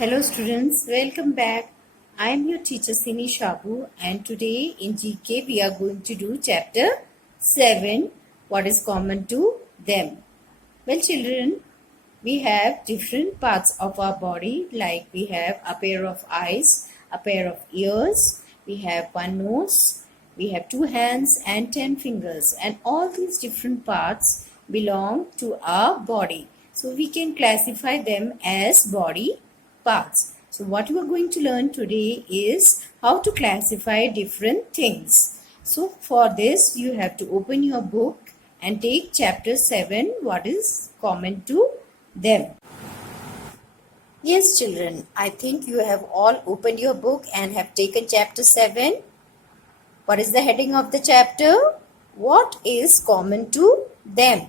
Hello students, welcome back. I am your teacher Sini Shabu and today in GK we are going to do chapter 7, what is common to them. Well children, we have different parts of our body, like we have a pair of eyes, a pair of ears, we have one nose, we have 2 hands and 10 fingers, and all these different parts belong to our body. So we can classify them as body parts. So what you are going to learn today is how to classify different things. So for this you have to open your book and take chapter 7, what is common to them. Yes children, I think you have all opened your book and have taken chapter 7. What is the heading of the chapter? What is common to them?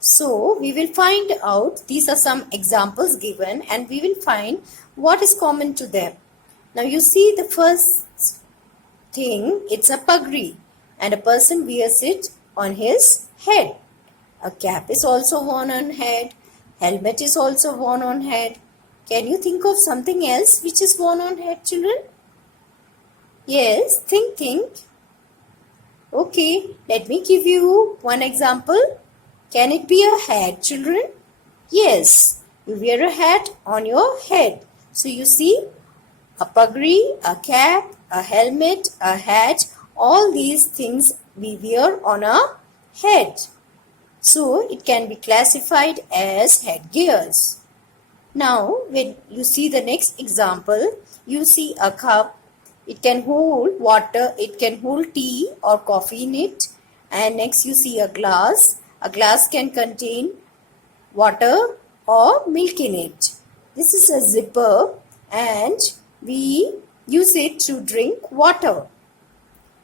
So we will find out, these are some examples given and we will find what is common to them. Now you see the first thing, it's a pagri and a person wears it on his head. A cap is also worn on head, helmet is also worn on head. Can you think of something else which is worn on head, children? Yes, think. Okay, let me give you one example. Can it be a hat, children? Yes, you wear a hat on your head. So you see, a pagri, a cap, a helmet, a hat, all these things we wear on our head. So it can be classified as headgears. Now, when you see the next example, you see a cup. It can hold water, it can hold tea or coffee in it. And next you see a glass. A glass can contain water or milk in it. This is a zipper and we use it to drink water.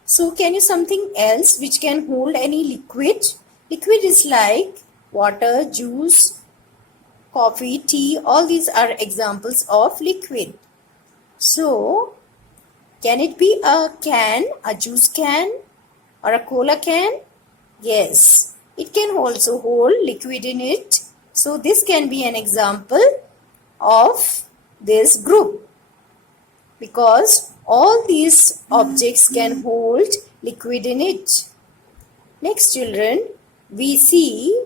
So can you something else which can hold any liquid? Liquid is like water, juice, coffee, tea, all these are examples of liquid. So can it be a can, a juice can or a cola can? Yes. It can also hold liquid in it. So this can be an example of this group because all these objects can hold liquid in it. Next children, we see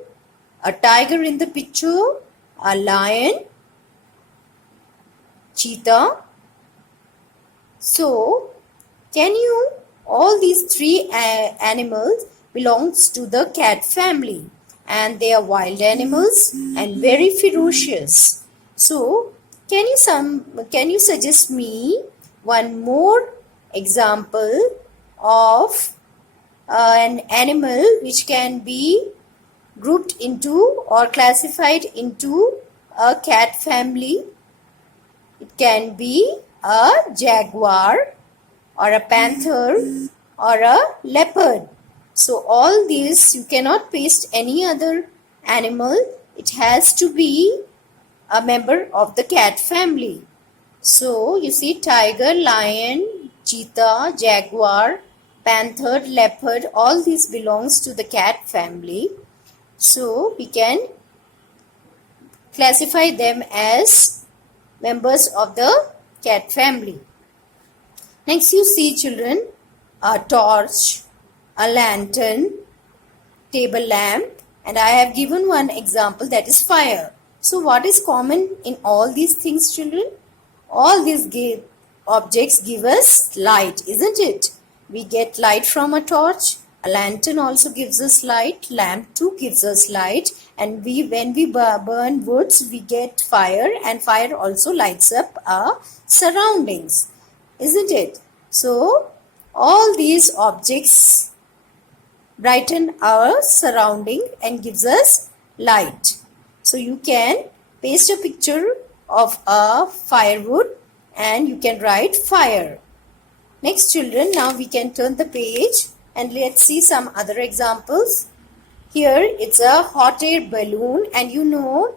a tiger in the picture, a lion, cheetah. So can you, all these three animals belongs to the cat family and they are wild animals and very ferocious. So can you suggest me one more example of an animal which can be grouped into or classified into a cat family? It can be a jaguar or a panther or a leopard. So all these, you cannot paste any other animal. It has to be a member of the cat family. So you see tiger, lion, cheetah, jaguar, panther, leopard, all these belongs to the cat family. So we can classify them as members of the cat family. Next you see children, a torch, a lantern, table lamp, and I have given one example, that is fire. So what is common in all these things, children? All these objects give us light, isn't it? We get light from a torch. A lantern also gives us light. Lamp too gives us light. And when we burn woods, we get fire, and fire also lights up our surroundings, isn't it? So all these objects brighten our surrounding and gives us light. So you can paste a picture of a firewood and you can write fire. Next children, now we can turn the page and let's see some other examples. Here it's a hot air balloon, and you know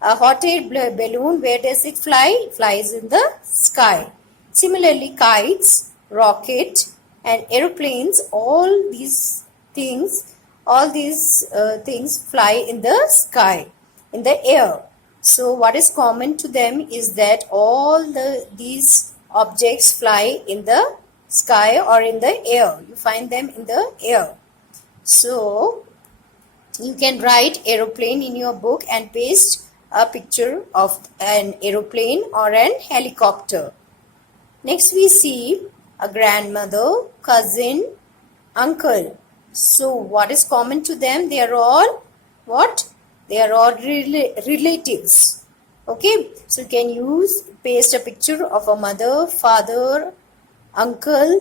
a hot air balloon, where does it fly? It flies in the sky. Similarly, kites, rocket and aeroplanes, all these things fly in the sky, in the air. So what is common to them is that all these objects fly in the sky or in the air. You find them in the air. So you can write aeroplane in your book and paste a picture of an aeroplane or an helicopter. Next we see a grandmother, cousin, uncle. So what is common to them? They are all what? They are all relatives. Okay, so you can paste a picture of a mother, father, uncle,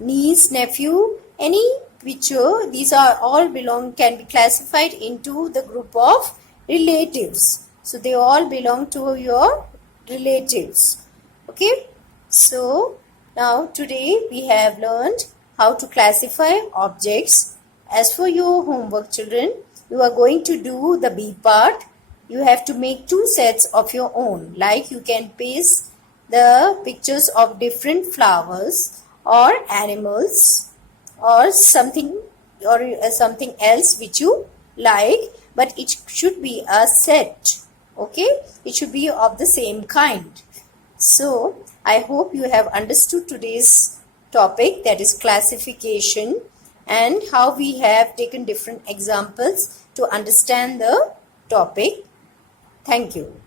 niece, nephew, any picture. These are all can be classified into the group of relatives. So they all belong to your relatives. Okay, so now today we have learned how to classify objects. As for your homework, children, you are going to do the B part. You have to make 2 sets of your own. Like you can paste the pictures of different flowers or animals or something else which you like, but it should be a set. Okay, it should be of the same kind. So I hope you have understood today's topic, that is classification, and how we have taken different examples to understand the topic. Thank you.